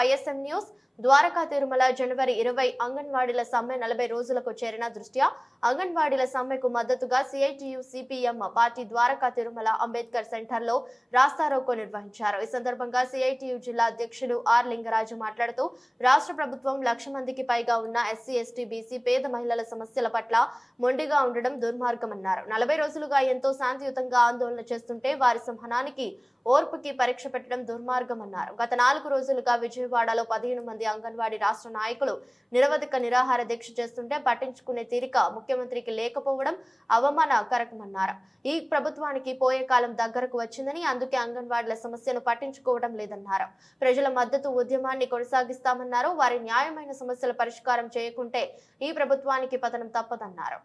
YSM news. Dwaraka Tirumala జనవరి 20 అంగన్వాడీల సమ్మె 40 రోజులకు చేరిన దృష్ట్యా అంగన్వాడీల సమ్మెకు మద్దతుగా సిఐటియు సిపిఎం పార్టీ ద్వారకా తిరుమల అంబేద్కర్ సెంటర్ లో రాస్తారోకో నిర్వహించారు. ఈ సందర్భంగా సిఐటియు జిల్లా అధ్యక్షుడు ఆర్ లింగరాజు మాట్లాడుతూ రాష్ట్ర ప్రభుత్వం 1,00,000 మందికి పైగా ఉన్న ఎస్సీ, ఎస్టీ, బీసీ పేద మహిళల సమస్యల పట్ల మొండిగా ఉండడం దుర్మార్గమన్నారు. 40 రోజులుగా ఎంతో శాంతియుతంగా ఆందోళన చేస్తుంటే వారి సహనానికి ఓర్పుకి పరీక్ష పెట్టడం దుర్మార్గమన్నారు. గత 4 రోజులుగా విజయవాడలో 15 మంది అంగన్వాడీ రాష్ట్ర నాయకులు నిరవధిక నిరాహార దీక్ష చేస్తుంటే పట్టించుకునే తీరిక ముఖ్యమంత్రికి లేకపోవడం అవమానకరమన్నారు. ఈ ప్రభుత్వానికి పోయే కాలం దగ్గరకు వచ్చిందని, అందుకే అంగన్వాడీల సమస్యను పట్టించుకోవడం లేదన్నారు. ప్రజల మద్దతు ఉద్యమాన్ని కొనసాగిస్తామన్నారు. వారి న్యాయమైన సమస్యల పరిష్కారం చేయకుంటే ఈ ప్రభుత్వానికి పతనం తప్పదన్నారు.